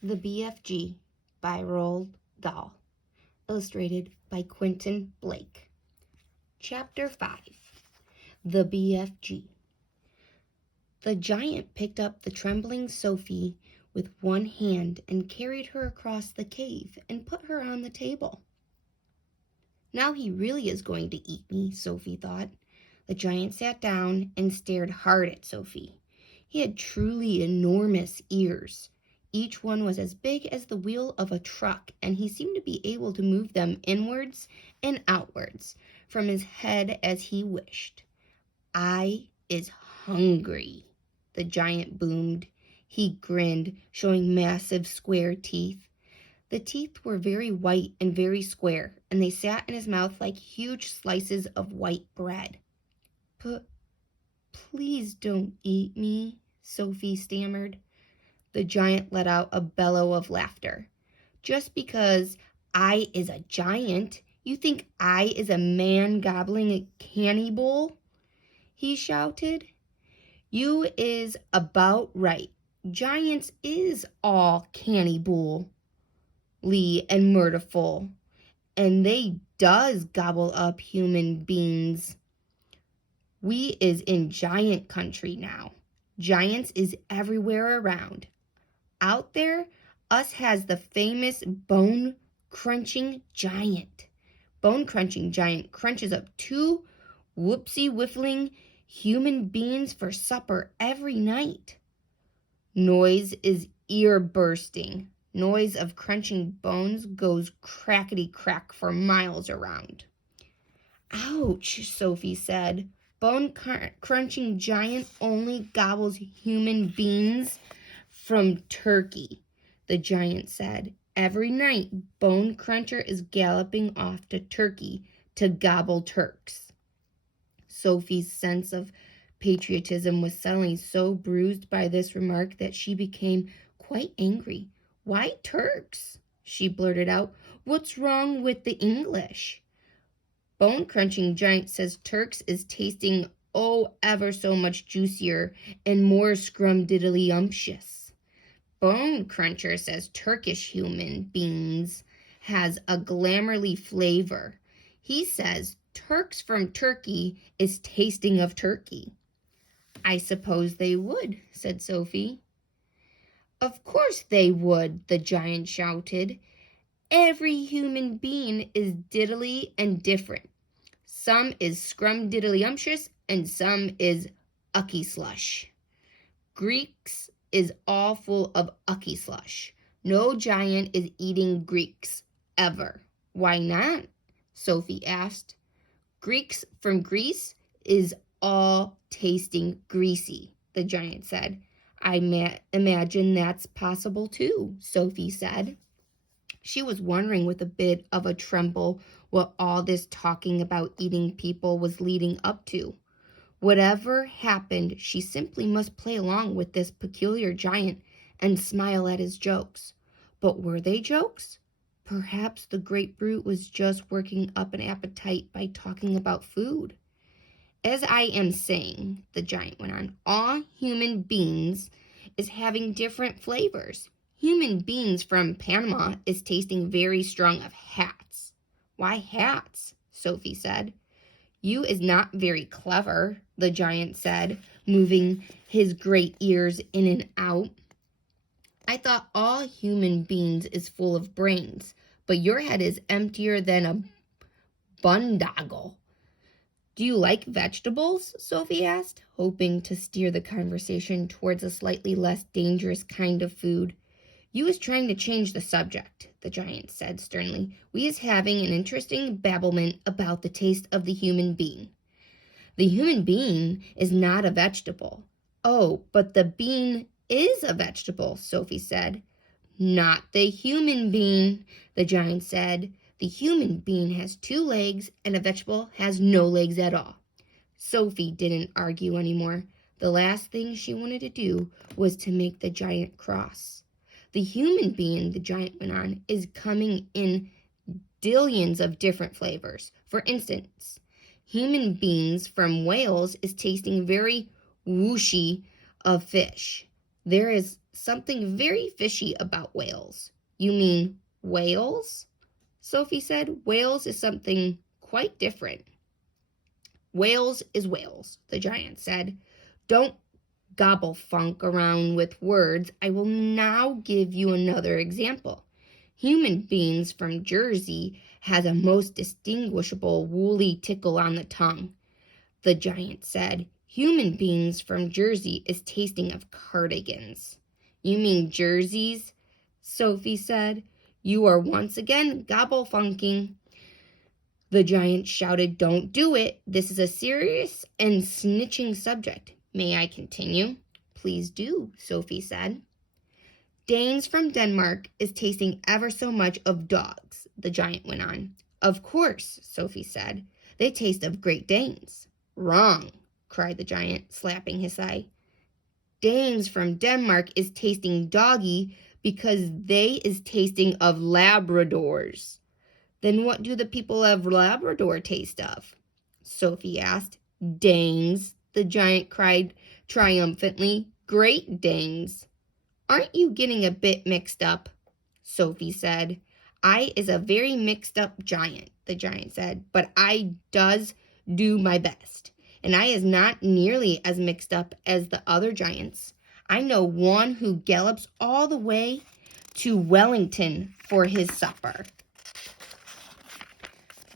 The BFG by Roald Dahl, illustrated by Quentin Blake. Chapter 5. The BFG. The giant picked up the trembling Sophie with one hand and carried her across the cave and put her on the table. Now he really is going to eat me, Sophie thought. The giant sat down and stared hard at Sophie. He had truly enormous ears. Each one was as big as the wheel of a truck, and he seemed to be able to move them inwards and outwards from his head as he wished. "I is hungry," the giant boomed. He grinned, showing massive square teeth. The teeth were very white and very square, and they sat in his mouth like huge slices of white bread. "Please don't eat me," Sophie stammered. The giant let out a bellow of laughter. "Just because I is a giant, you think I is a man gobbling a cannibal?" he shouted. "You is about right. Giants is all cannibal and murderful, and they does gobble up human beings. We is in giant country now. Giants is everywhere around. Out there, us has the famous bone-crunching giant. Bone-crunching giant crunches up 2 whoopsie-whiffling human beings for supper every night. Noise is ear-bursting. Noise of crunching bones goes crackety-crack for miles around." "Ouch," Sophie said. "Bone-crunching giant only gobbles human beings from turkey," the giant said. "Every night, Bone Cruncher is galloping off to Turkey to gobble Turks." Sophie's sense of patriotism was suddenly so bruised by this remark that she became quite angry. "Why Turks?" she blurted out. "What's wrong with the English?" "Bone Crunching Giant says Turks is tasting ever so much juicier and more scrumdiddly-umptious. Bone Cruncher says Turkish human beings has a glamourly flavor. He says Turks from Turkey is tasting of turkey." "I suppose they would," said Sophie. "Of course they would," the giant shouted. "Every human being is diddly and different. Some is scrumdiddly-umptious and some is ucky slush. Greeks is all full of ucky slush. No giant is eating Greeks, ever." "Why not?" Sophie asked. "Greeks from Greece is all tasting greasy," the giant said. "I imagine that's possible too," Sophie said. She was wondering with a bit of a tremble what all this talking about eating people was leading up to. Whatever happened, she simply must play along with this peculiar giant and smile at his jokes. But were they jokes? Perhaps the great brute was just working up an appetite by talking about food. "As I am saying," the giant went on, "all human beings is having different flavors. Human beings from Panama is tasting very strong of hats." "Why hats?" Sophie said. "You is not very clever," the giant said, moving his great ears in and out. "I thought all human beings is full of brains, but your head is emptier than a boondoggle." "Do you like vegetables?" Sophie asked, hoping to steer the conversation towards a slightly less dangerous kind of food. "You is trying to change the subject," the giant said sternly. "We is having an interesting babblement about the taste of the human being." "The human being is not a vegetable." "Oh, but the bean is a vegetable," Sophie said. "Not the human being," the giant said. "The human being has 2 legs, and a vegetable has no legs at all." Sophie didn't argue anymore. The last thing she wanted to do was to make the giant cross. "The human being," the giant went on, "is coming in dillions of different flavors. For instance, human beings from Wales is tasting very whooshy of fish. There is something very fishy about whales. You mean whales? Sophie said. Whales is something quite different. Whales is whales, the giant said. Don't gobble funk around with words. I will now give you another example. Human beings from Jersey has a most distinguishable woolly tickle on the tongue. The giant said, human beings from Jersey is tasting of cardigans. You mean jerseys? Sophie said. You are once again gobble funking. The giant shouted, don't do it. This is a serious and snitching subject. May I continue? Please do, Sophie said. Danes from Denmark is tasting ever so much of dogs, the giant went on. Of course, Sophie said. They taste of Great Danes. Wrong, cried the giant, slapping his thigh. Danes from Denmark is tasting doggy because they is tasting of Labradors. Then what do the people of Labrador taste of? Sophie asked. Danes, the giant cried triumphantly. Great Danes. Aren't you getting a bit mixed up? Sophie said. I is a very mixed up giant, the giant said, but I does do my best. And I is not nearly as mixed up as the other giants. I know one who gallops all the way to Wellington for his supper.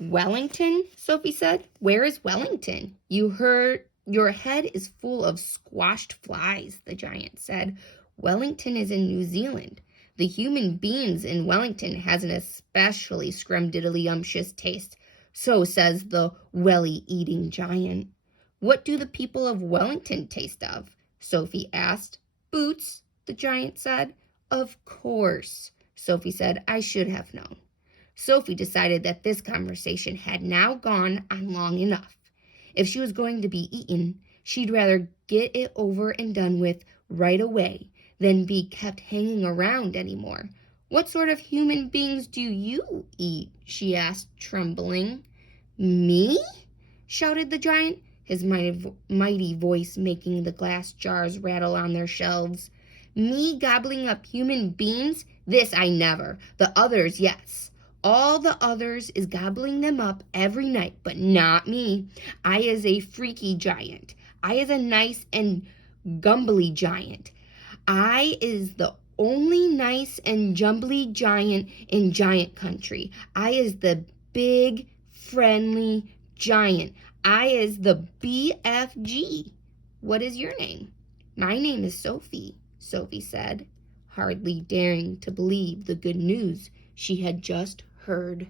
Wellington, Sophie said. Where is Wellington? You heard your head is full of squashed flies, the giant said. Wellington is in New Zealand. The human beings in Wellington has an especially scrumdiddlyumptious taste. So says the welly-eating giant. What do the people of Wellington taste of? Sophie asked. Boots, the giant said. Of course, Sophie said. I should have known. Sophie decided that this conversation had now gone on long enough. If she was going to be eaten, she'd rather get it over and done with right away than be kept hanging around anymore. What sort of human beings do you eat? She asked, trembling. Me? Shouted the giant, his mighty voice making the glass jars rattle on their shelves. Me gobbling up human beings? This I never. The others, yes. All the others is gobbling them up every night, but not me. I is a freaky giant. I is a nice and gumbly giant. I is the only nice and jumbly giant in giant country. I is the big, friendly giant. I is the BFG. What is your name? My name is Sophie, Sophie said, hardly daring to believe the good news she had just heard.